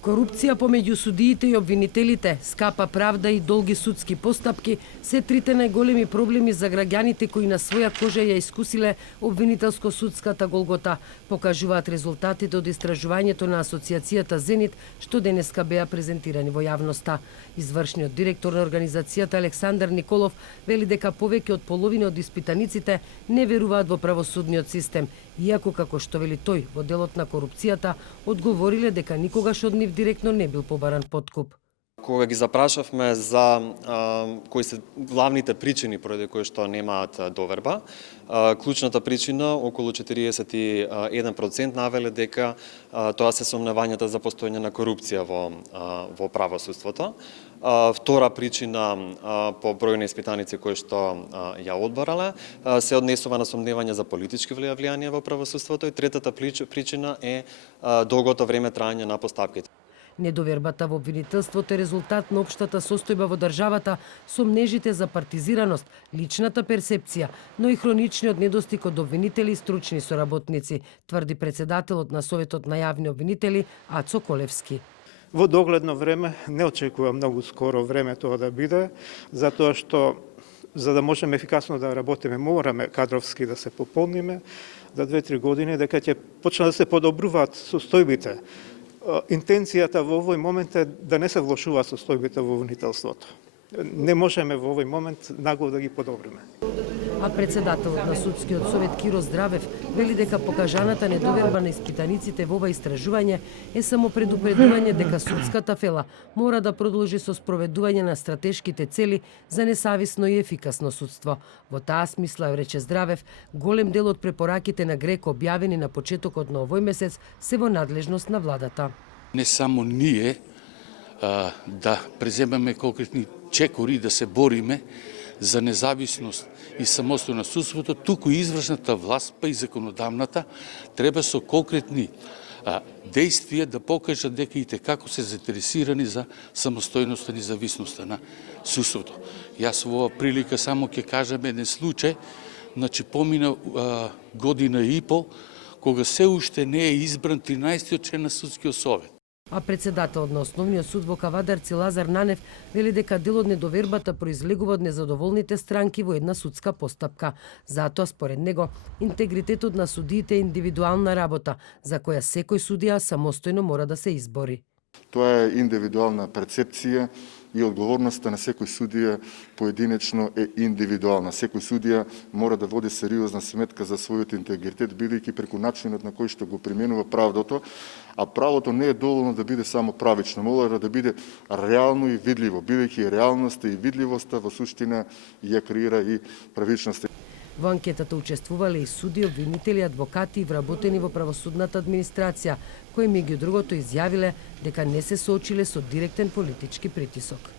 Корупција помеѓу судиите и обвинителите, скапа правда и долги судски постапки се трите најголеми проблеми за граѓаните кои на своја кожа ја искусиле обвинителско-судската голгота, покажуваат резултатите од истражувањето на Асоциацијата Зенит, што денеска беа презентирани во јавноста. Извршниот директор на организацијата Александар Николов вели дека повеќе од половина од испитаниците не веруваат во правосудниот систем, иако како што вели тој во делот на корупцијата одговориле дека никогаш од нив директно не бил побаран подкуп. Кога ги запрашавме за кои се главните причини поради кои што немаат доверба, клучната причина, околу 41% навеле дека тоа се сомневањата за постоење на корупција во правосудството. Втора причина по број на испитаници кои што ја одбарале се однесува на сомневање за политички влијанија во правосудството и третата причина е долгото време траење на постапките. Недовербата во обвинителството е резултат на општата состојба во државата со мнежите за партизираност, личната перцепција, но и хроничниот недостиг од обвинители и стручни соработници, тврди председателот на Советот на јавни обвинители Ацо Колевски. Во догледно време, не очекувам многу скоро време тоа да биде, затоа што за да можеме ефикасно да работиме, мораме кадровски да се пополниме за 2-3 години, дека ќе почнат да се подобруваат состојбите. Интенцијата во овој момент е да не се влошуваат состојбите во обвинителството. Не можеме во овој момент нагло да ги подобриме. А председателот на Судскиот совет Киро Здравев вели дека покажаната недоверба на испитаниците во ова истражување е само предупредување дека судската фела мора да продолжи со спроведување на стратешките цели за независно и ефикасно судство. Во таа смисла, рече Здравев, голем дел од препораките на ГРЕКО објавени на почетокот на овој месец се во надлежност на владата. Не само ние да преземаме конкретни чекори да се бориме за независност и самостојност на судството, туку и извршната власт, па и законодавната, треба со конкретни действија да покажат дека и како се заинтересирани за самостојноста и независноста на судството. Јас во оваа прилика само ќе кажам еден случај, значи помина година и пол, кога се уште не е избран 13-тиот член на Судскиот совет. А председателот на Основниот суд во Кавадарци Лазар Нанев вели дека дел од недовербата произлегува од незадоволните странки во една судска постапка. Затоа, според него, интегритетот на судиите е индивидуална работа, за која секој судија самостојно мора да се избори. Тоа е индивидуална перцепција и одговорноста на секој судија поединечно е индивидуална. Секој судија мора да води сериозна сметка за својот интегритет, бидејќи преку начинот на кој што го применува правдото, а правото не е доволно да биде само правично, мора да биде реално и видливо, бидејќи реалноста и видливоста во суштина ја креира и правичноста. Во анкетата учествувале и суди, обвинители, адвокати и вработени во правосудната администрација, кои меѓу другото изјавиле дека не се соочиле со директен политички притисок.